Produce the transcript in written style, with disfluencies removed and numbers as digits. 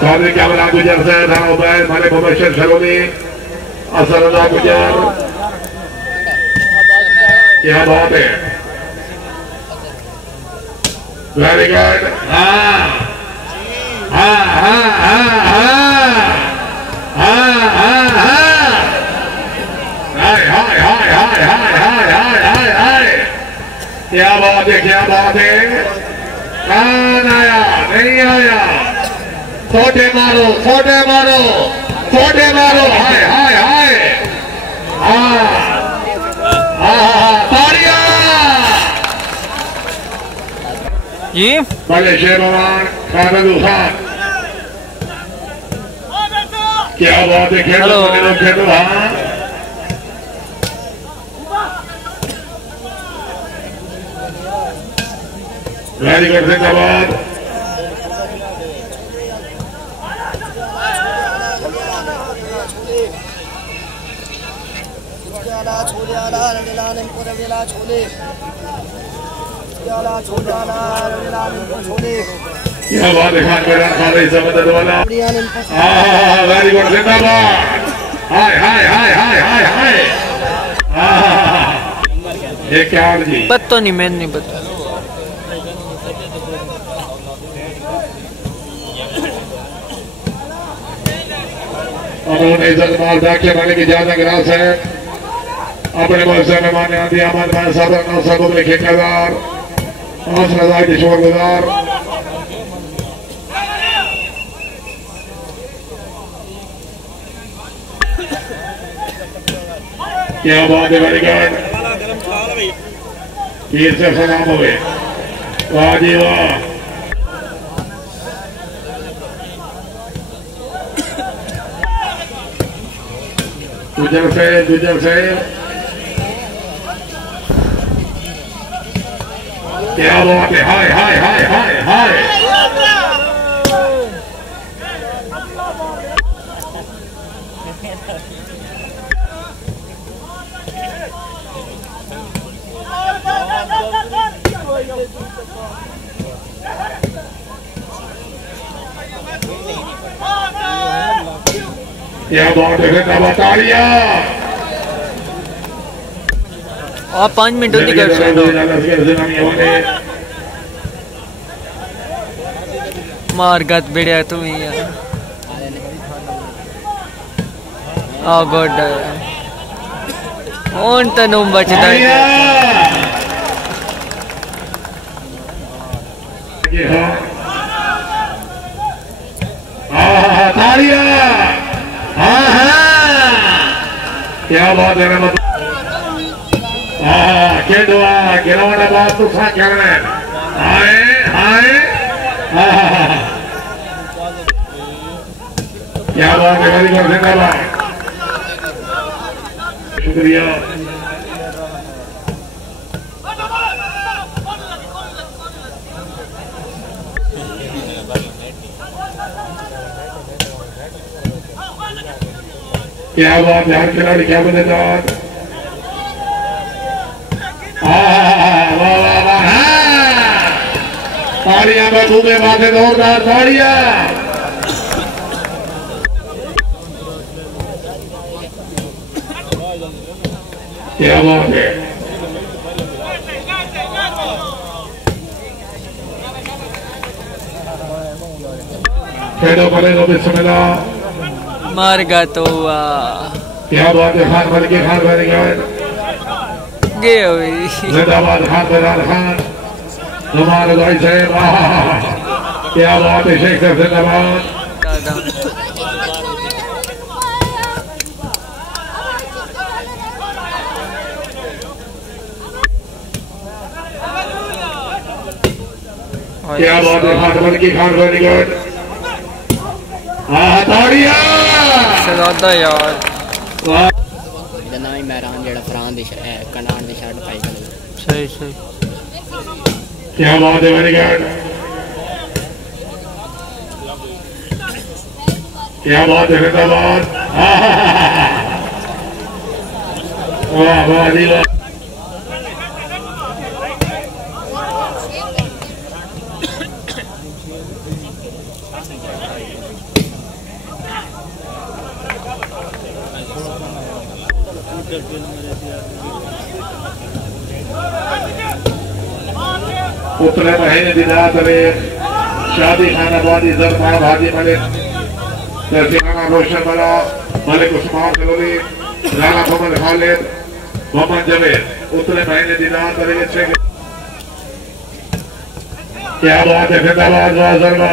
Kali Kamala Gujar से था उबैर मालिक मुबशर शरोनी असरल्लाह गुजर क्या बात है वेरी गुड हाँ हाँ हाँ हाँ हाँ हाँ हाँ हाय हाय हाय हाय हाय हाय हाय हाय हाय क्या बात है कौन आया नहीं आया फोटे मारो हाय हाय हाय तालियां जी बड़े शेरवान काबिल खान क्या बात है खेलो हाँ वेरी गुड जिंदाबाद क्या बात है खान बेरान खान रही समझ वाला वेरी गुड जिंदाबाद हाय हाय हाय हाय हाय हाय ये क्या जी पता नहीं मैं नहीं पता उन्होंने इज्जत माल दाखिल वाले की ज्यादा ग्रास है अपने मौसम में मान्य आदि अहमद भाई साहब नौ साहब में ठेकेदार हौसलादार किशोरगुजार क्या बात है वेरी गुड पीर से सलाम हुए वाह जी वाह गुजर से क्या बात है हाय हाय हाय हाय हाय क्या बात है बता लिया और 5 मिनट होती कर मार गत बेड़िया तुम ही आ गॉड ओन तनु बचता है तालियां क्या बात है खेडवा गिरवण बात तो करना हाय हाय क्या बात है वेरी गुड जिंदाबाद शुक्रिया क्या बात है हर खिलाड़ी क्या बनेगा तालियां में घूमे बातें जोरदार तालियां क्या बात है खेलो बने तो बिस्मिल्लाह मार गा तो क्या बात है खान बन के खान बन गए जिंदाबाद खान बेरान खान नुमान भाई साहब क्या बात है शेख साहब जिंदाबाद क्या बात है खान बन के खान बन गए ताड़ियां सदा यार नवी मैदान जेड़ा फरान दी कनान दी शर्ट पाई सही सही क्या बात है वेरी गुड क्या बात है जिंदाबाद वाह वाह जी वाह उतरे महीने दिनात में शादी खानाबादी जरमा भाजी मलिक राना रोशन बला मलिक उस्मान जलोली राना मोहम्मद खालिद मोहम्मद जवेद उतरे महीने दिनात में क्या बात है जिंदाबाद जरमा